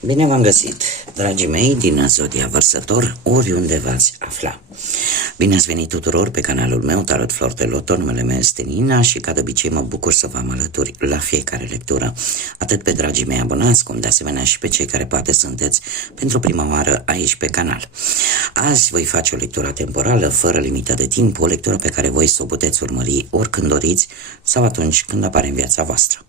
Bine v-am găsit, dragii mei din Zodia Vărsător, oriunde v-ați afla. Bine ați venit tuturor pe canalul meu, Tarot Flor de Loto, numele meu este Nina și ca de obicei mă bucur să vă am alături la fiecare lectură, atât pe dragii mei abonați, cum de asemenea și pe cei care poate sunteți pentru prima oară aici pe canal. Azi voi face o lectură temporală, fără limită de timp, o lectură pe care voi să o puteți urmări oricând doriți sau atunci când apare în viața voastră.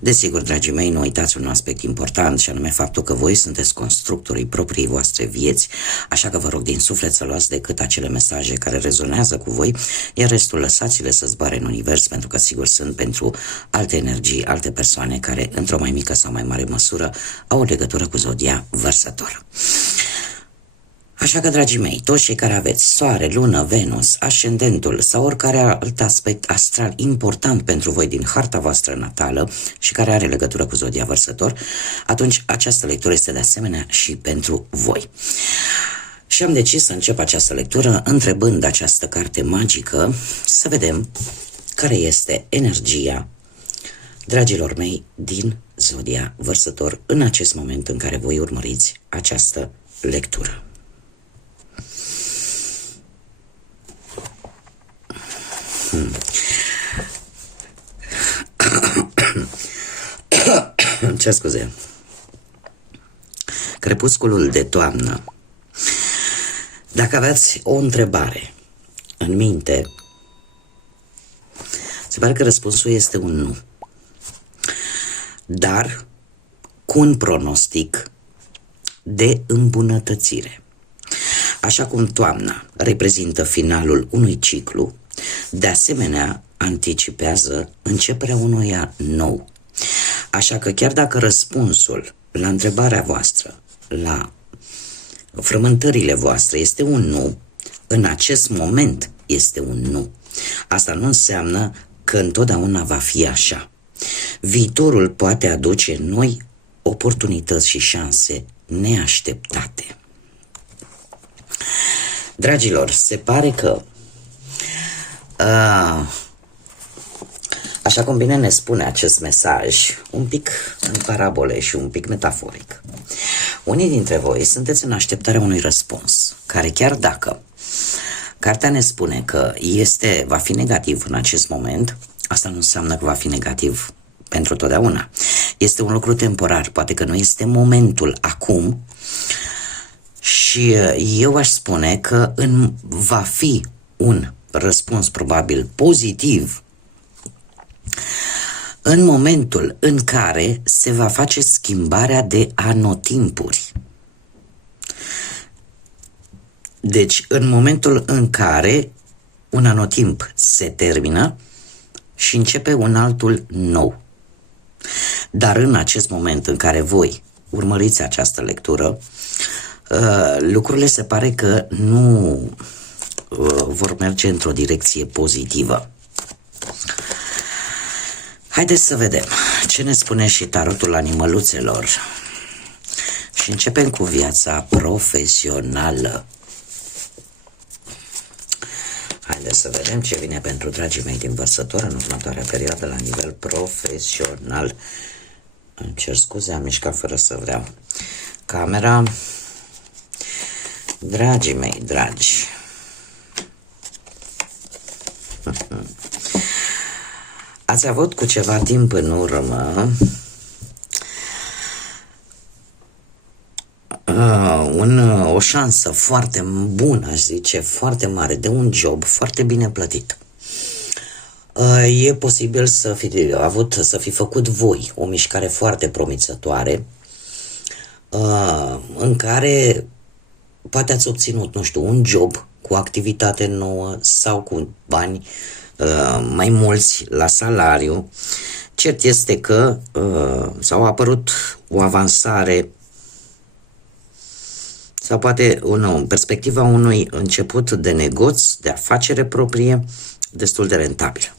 Desigur, dragii mei, nu uitați un aspect important și anume faptul că voi sunteți constructorii proprii voastre vieți, așa că vă rog din suflet să luați decât acele mesaje care rezonează cu voi, iar restul lăsați-le să zboare în univers, pentru că sigur sunt pentru alte energii, alte persoane care într-o mai mică sau mai mare măsură au o legătură cu Zodia Vărsător. Așa că, dragii mei, toți cei care aveți Soare, Lună, Venus, Ascendentul sau oricare alt aspect astral important pentru voi din harta voastră natală și care are legătură cu Zodia Vărsător, atunci această lectură este de asemenea și pentru voi. Și am decis să încep această lectură întrebând această carte magică să vedem care este energia dragilor mei din Zodia Vărsător în acest moment în care voi urmăriți această lectură. Ce scuze. Crepusculul de toamnă. Dacă aveți o întrebare în minte, se pare că răspunsul este un nu. Dar cu un pronostic de îmbunătățire. Așa cum toamna reprezintă finalul unui ciclu, de asemenea anticipează începerea unuia nou. Așa că chiar dacă răspunsul la întrebarea voastră, la frământările voastre este un nu, în acest moment este un nu. Asta nu înseamnă că întotdeauna va fi așa. Viitorul poate aduce noi oportunități și șanse neașteptate. Dragilor, se pare că așa cum bine ne spune acest mesaj, un pic în parabole și un pic metaforic, unii dintre voi sunteți în așteptarea unui răspuns, care chiar dacă cartea ne spune că va fi negativ în acest moment, asta nu înseamnă că va fi negativ pentru totdeauna. Este un lucru temporar, poate că nu este momentul acum și eu aș spune că va fi un răspuns probabil pozitiv în momentul în care se va face schimbarea de anotimpuri. Deci, în momentul în care un anotimp se termină și începe un altul nou. Dar în acest moment în care voi urmăriți această lectură, lucrurile se pare că nu vor merge într-o direcție pozitivă. Haideți să vedem ce ne spune și tarotul animăluțelor. Și începem cu viața profesională. Haideți să vedem ce vine pentru dragii mei din Vărsător în următoarea perioadă la nivel profesional. Îmi cer scuze, am mișcat fără să vreau camera. Dragii mei, dragi, ați avut cu ceva timp în urmă o șansă foarte bună, aș zice, foarte mare, de un job foarte bine plătit. E posibil să fi făcut voi o mișcare foarte promițătoare în care poate ați obținut, nu știu, un job cu activitate nouă sau cu bani mai mulți la salariu. Cert este că s-a apărut o avansare sau poate în perspectiva unui început de negoț, de afacere proprie, destul de rentabil.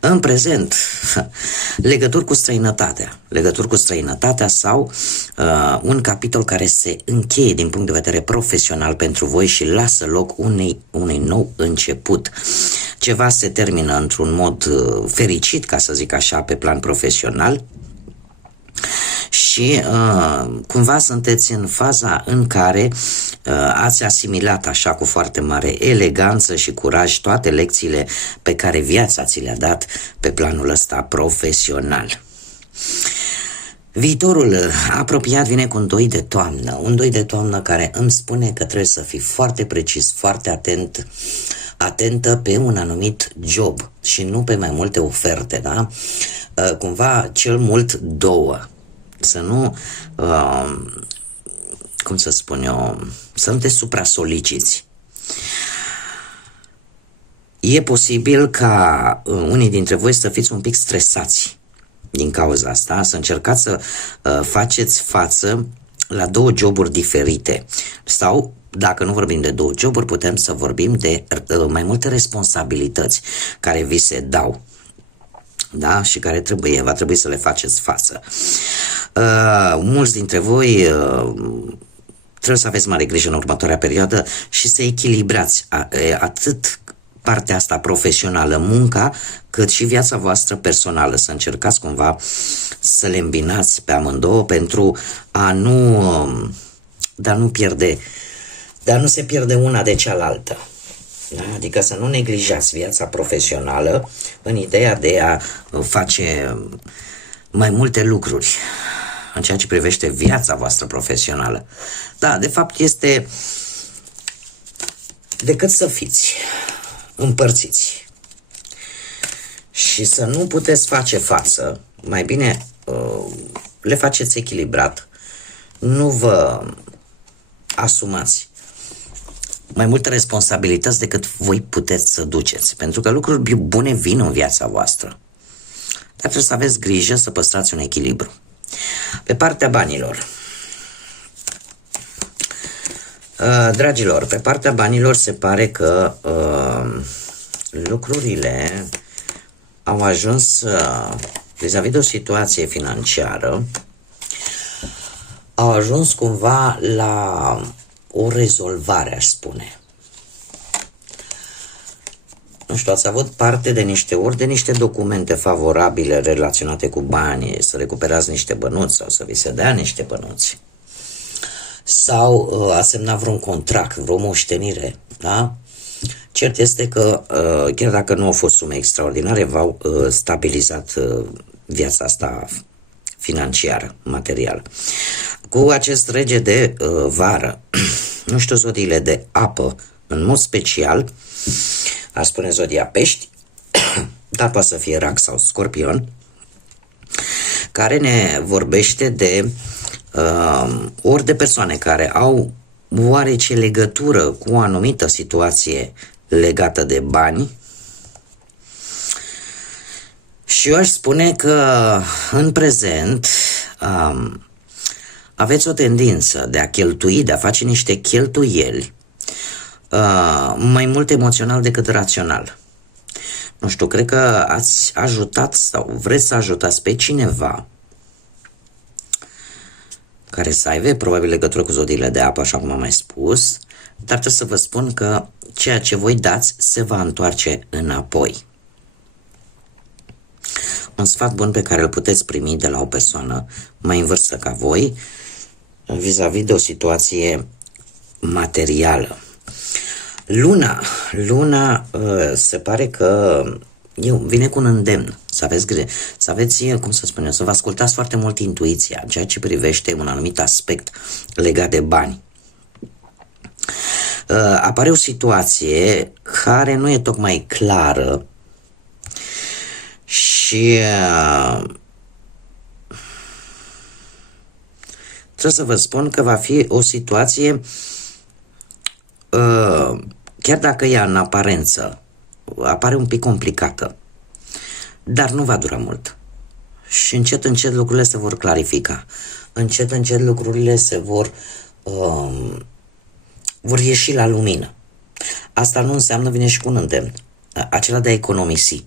În prezent, legături cu străinătatea sau un capitol care se încheie din punct de vedere profesional pentru voi și lasă loc unui nou început. Ceva se termină într-un mod fericit, ca să zic așa, pe plan profesional și cumva sunteți în faza în care ați asimilat așa cu foarte mare eleganță și curaj toate lecțiile pe care viața ți le-a dat pe planul ăsta profesional. Viitorul apropiat vine cu un doi de toamnă, un doi de toamnă care îmi spune că trebuie să fii foarte precis, foarte atentă pe un anumit job și nu pe mai multe oferte, da? Cumva cel mult două, să nu, cum să spun eu, să nu te supra-soliciți. E posibil ca unii dintre voi să fiți un pic stresați din cauza asta, să încercați să faceți față la două joburi diferite sau, dacă nu vorbim de două joburi, putem să vorbim de mai multe responsabilități care vi se dau, da? Și care va trebui să le faceți față. Mulți dintre voi trebuie să aveți mare grijă în următoarea perioadă și să echilibrați atât partea asta profesională, munca, cât și viața voastră personală, să încercați cumva să le îmbinați pe amândouă pentru a nu se pierde una de cealaltă. Da? Adică să nu neglijați viața profesională în ideea de a face mai multe lucruri în ceea ce privește viața voastră profesională. Da, de fapt este decât să fiți împărțiți și să nu puteți face față, mai bine le faceți echilibrat, nu vă asumați mai multe responsabilități decât voi puteți să duceți, pentru că lucruri bune vin în viața voastră, dar trebuie să aveți grijă să păstrați un echilibru. Pe partea banilor, dragilor, pe partea banilor se pare că lucrurile au ajuns vis-a-vis de o situație financiară, au ajuns cumva la o rezolvare, aș spune. Nu știu, ați avut parte de niște documente favorabile relaționate cu banii, să recuperați niște bănuți sau să vi se dea niște bănuți. Sau a semnat vreun contract, vreo moștenire, da? Cert este că, chiar dacă nu au fost sume extraordinare, v-au stabilizat viața asta financiară, materială. Cu acest rege de vară, nu știu, zodiile de apă, în mod special, aș spune zodia Pești, dar poate să fie Rac sau Scorpion, care ne vorbește de ori de persoane care au oarece legătură cu o anumită situație legată de bani. Și eu aș spune că în prezent aveți o tendință de a cheltui, de a face niște cheltuieli mai mult emoțional decât rațional. Nu știu, cred că ați ajutat sau vreți să ajutați pe cineva care să aibă probabil legătură cu zodiile de apă, așa cum am mai spus, dar trebuie să vă spun că ceea ce voi dați se va întoarce înapoi. Un sfat bun pe care îl puteți primi de la o persoană mai în vârstă ca voi vis-a-vis de o situație materială. Luna se pare că vine cu un îndemn, să aveți grijă, să aveți, cum să spun eu, să vă ascultați foarte mult intuiția în ceea ce privește un anumit aspect legat de bani. Apare o situație care nu e tocmai clară și trebuie să vă spun că va fi o situație, chiar dacă ea în aparență apare un pic complicată, dar nu va dura mult. Și încet, încet lucrurile se vor clarifica. Încet, încet lucrurile se vor ieși la lumină. Asta nu înseamnă, vine și cu un îndemn, acela de a economisi.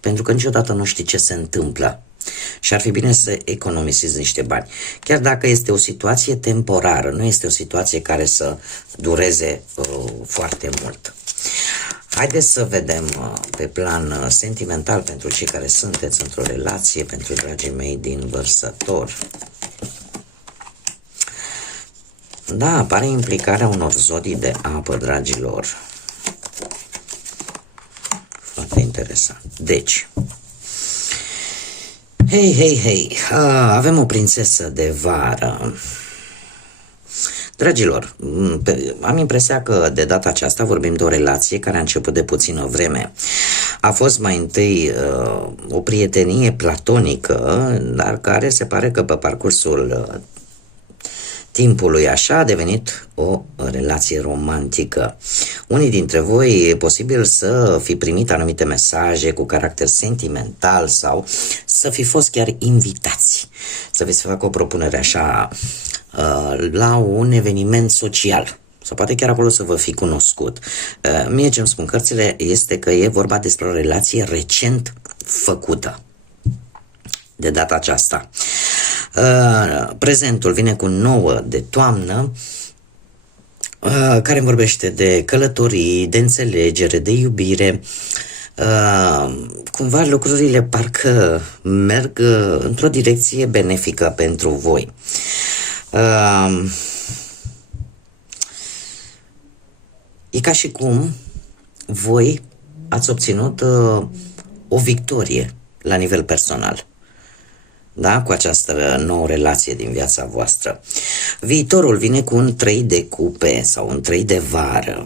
Pentru că niciodată nu știi ce se întâmplă. Și ar fi bine să economisiți niște bani. Chiar dacă este o situație temporară, nu este o situație care să dureze foarte mult. Haideți să vedem pe plan sentimental pentru cei care sunteți într-o relație, pentru dragii mei din Vărsător. Da, apare implicarea unor zodii de apă, dragilor. Foarte interesant. Deci, hei, avem o prințesă de vară. Dragilor, am impresia că de data aceasta vorbim de o relație care a început de puțină vreme. A fost mai întâi o prietenie platonică, dar care se pare că pe parcursul timpului așa a devenit o relație romantică. Unii dintre voi e posibil să fi primit anumite mesaje cu caracter sentimental sau să fi fost chiar invitați să vi se facă o propunere așa la un eveniment social. Sau poate chiar acolo să vă fi cunoscut. Mie ce îmi spun cărțile este că e vorba despre o relație recent făcută. De data aceasta. Prezentul vine cu 9 de toamnă, care îmi vorbește de călătorii, de înțelegere, de iubire. Cumva lucrurile parcă merg într-o direcție benefică pentru voi. E ca și cum voi ați obținut o victorie la nivel personal. Da? Cu această nouă relație din viața voastră. Viitorul vine cu un 3 de cupe sau un 3 de vară.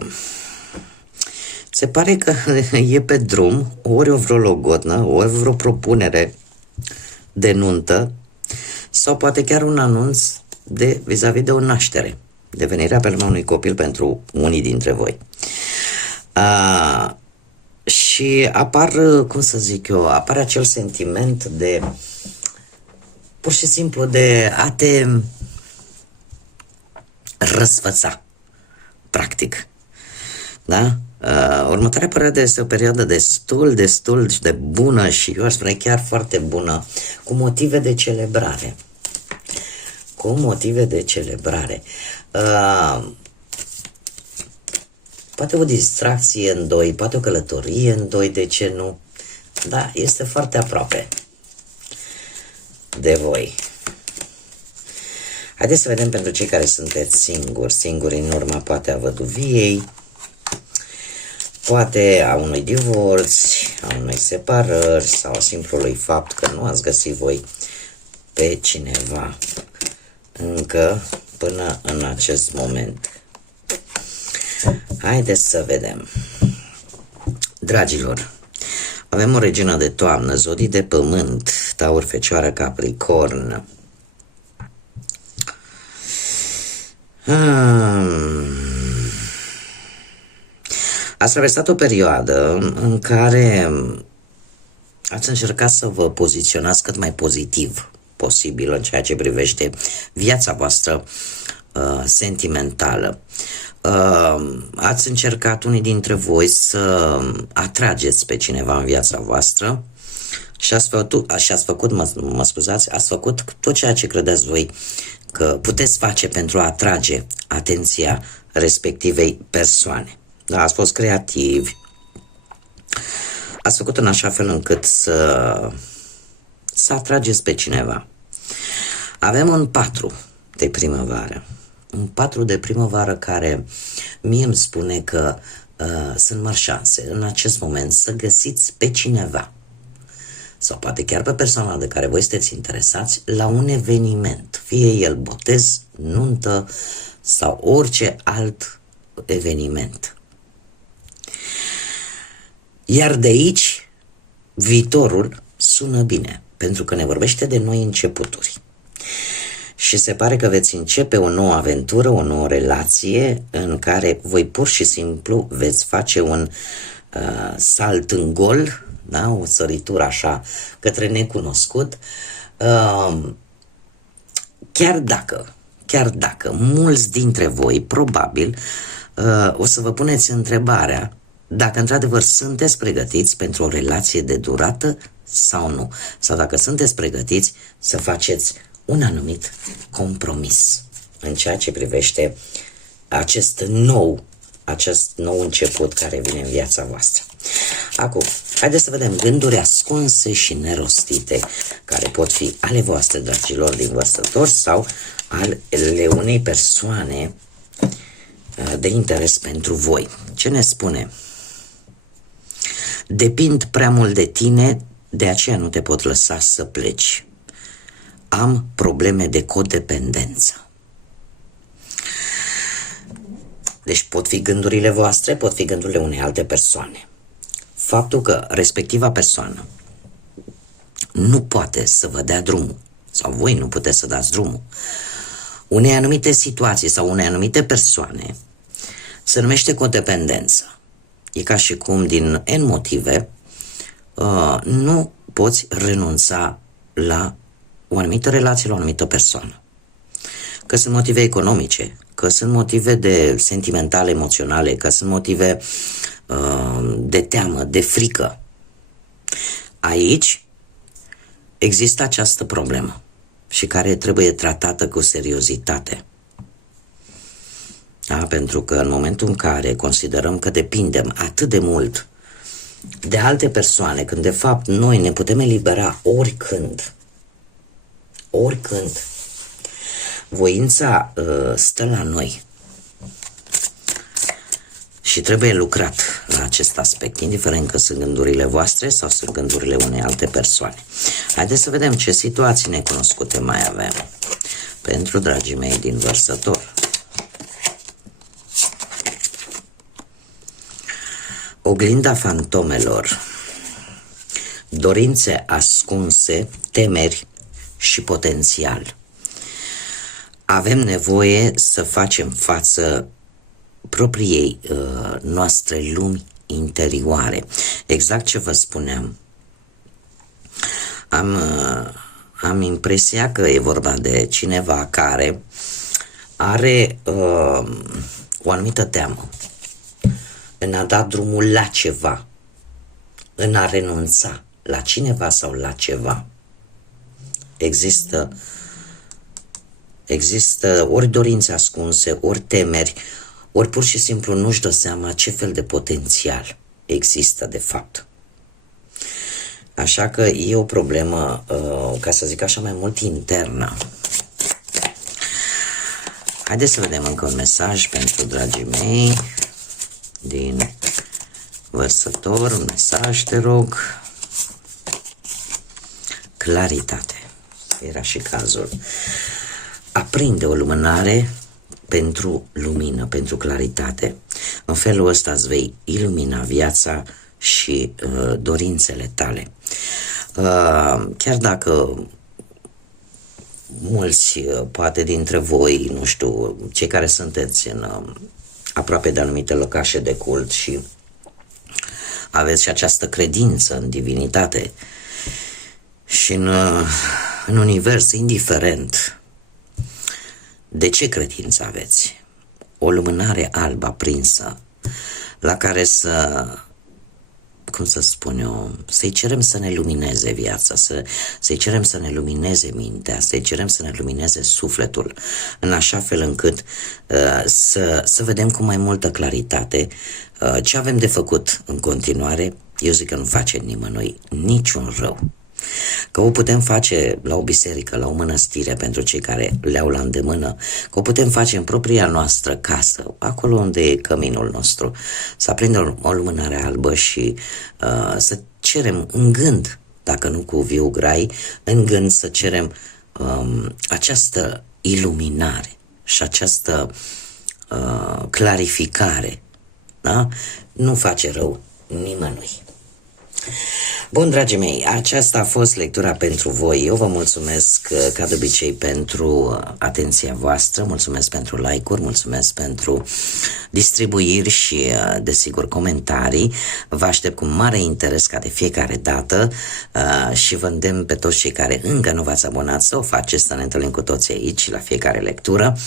Se pare că e pe drum, ori o vreo logodnă, ori vreo propunere de nuntă, sau poate chiar un anunț de vis-a-vis de o naștere, de venirea pe lumea unui copil pentru unii dintre voi. Și apar, cum să zic eu, apare acel sentiment de pur și simplu de a te răsfăța, practic. Da? Următoarea perioadă este o perioadă destul de bună și eu aș spune chiar foarte bună, cu motive de celebrare. Cu motive de celebrare. Poate o distracție în doi, poate o călătorie în doi, de ce nu? Da, este foarte aproape de voi. Haideți să vedem pentru cei care sunteți singuri în urma poate a văduviei, poate a unui divorț, a unei separări sau a simplului fapt că nu ați găsit voi pe cineva încă până în acest moment. Haideți să vedem. Dragilor, avem o regină de toamnă, zodii de pământ, Taur, Fecioară, Capricorn. Ați traversat o perioadă în care ați încercat să vă poziționați cât mai pozitiv posibil în ceea ce privește viața voastră sentimentală. Ați încercat unii dintre voi să atrageți pe cineva în viața voastră și ați făcut tot ceea ce credeți voi că puteți face pentru a atrage atenția respectivei persoane. Da, ați fost creativi, ați făcut în așa fel încât să atrageți pe cineva. Avem un 4 de primăvară. Un 4 de primăvară care mie îmi spune că sunt mari șanse în acest moment să găsiți pe cineva sau poate chiar pe persoana de care voi sunteți interesați la un eveniment, fie el botez, nuntă sau orice alt eveniment. Iar de aici viitorul sună bine, pentru că ne vorbește de noi începuturi. Și se pare că veți începe o nouă aventură, o nouă relație în care voi pur și simplu veți face un salt în gol, da? O săritură așa către necunoscut, chiar dacă mulți dintre voi probabil o să vă puneți întrebarea dacă într-adevăr sunteți pregătiți pentru o relație de durată sau nu, sau dacă sunteți pregătiți să faceți un anumit compromis în ceea ce privește acest nou început care vine în viața voastră. Acum, Haideți să vedem gânduri ascunse și nerostite, care pot fi ale voastre, dragilor, din vărsători, sau ale unei persoane de interes pentru voi. Ce ne spune? Depind prea mult de tine, de aceea nu te pot lăsa să pleci. Am probleme de codependență. Deci pot fi gândurile voastre, pot fi gândurile unei alte persoane. Faptul că respectiva persoană nu poate să vă dea drumul, sau voi nu puteți să dați drumul, unei anumite situații sau unei anumite persoane, se numește codependență. E ca și cum din N motive nu poți renunța la o anumită relație, la o anumită persoană. Că sunt motive economice, că sunt motive de sentimentale, emoționale, că sunt motive de teamă, de frică. Aici există această problemă și care trebuie tratată cu seriozitate. Da? Pentru că în momentul în care considerăm că depindem atât de mult de alte persoane, când de fapt noi ne putem elibera oricând, voința stă la noi și trebuie lucrat la acest aspect, indiferent că sunt gândurile voastre sau sunt gândurile unei alte persoane. Haideți să vedem ce situații necunoscute mai avem pentru dragii mei din Vărsător. Oglinda fantomelor, dorințe ascunse, temeri și potențial. Avem nevoie să facem față propriei noastre lumi interioare. Exact ce vă spuneam. Am impresia că e vorba de cineva care are o anumită teamă în a da drumul la ceva, în a renunța la cineva sau la ceva. Există ori dorințe ascunse, ori temeri, ori pur și simplu nu-și dă seama ce fel de potențial există de fapt. Așa că e o problemă, ca să zic așa, mai mult internă. Haideți să vedem încă un mesaj pentru dragii mei din Vărsător. Un mesaj, te rog. Claritate. Era și cazul. Aprinde o lumânare pentru lumină, pentru claritate. În felul ăsta îți vei ilumina viața și dorințele tale. Chiar dacă mulți, poate dintre voi, nu știu, cei care sunteți aproape de anumite locașe de cult și aveți și această credință în divinitate și în univers, indiferent de ce credință aveți, o lumânare albă aprinsă la care să-i cerem să ne lumineze viața, să-i cerem să ne lumineze mintea, să-i cerem să ne lumineze sufletul, în așa fel încât să vedem cu mai multă claritate ce avem de făcut în continuare. Eu zic că nu face nimănui niciun rău. Că o putem face la o biserică, la o mănăstire pentru cei care le au la îndemână, că o putem face în propria noastră casă, acolo unde e căminul nostru, să aprindem o lumânare albă și să cerem în gând, dacă nu cu viu grai, în gând să cerem această iluminare și această clarificare. Da? Nu face rău nimănui. Bun, dragii mei, aceasta a fost lectura pentru voi. Eu vă mulțumesc, ca de obicei, pentru atenția voastră, mulțumesc pentru like-uri, mulțumesc pentru distribuiri și, desigur, comentarii. Vă aștept cu mare interes, ca de fiecare dată, și vă îndemn pe toți cei care încă nu v-ați abonat să o faceți, să ne întâlnim cu toții aici, la fiecare lectură.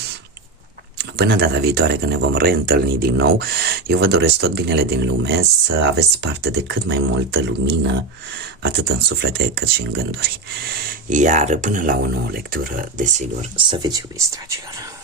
Până data viitoare, când ne vom reîntâlni din nou, eu vă doresc tot binele din lume, să aveți parte de cât mai multă lumină, atât în suflete cât și în gânduri. Iar până la o nouă lectură, desigur, să fiți iubiți, dragilor!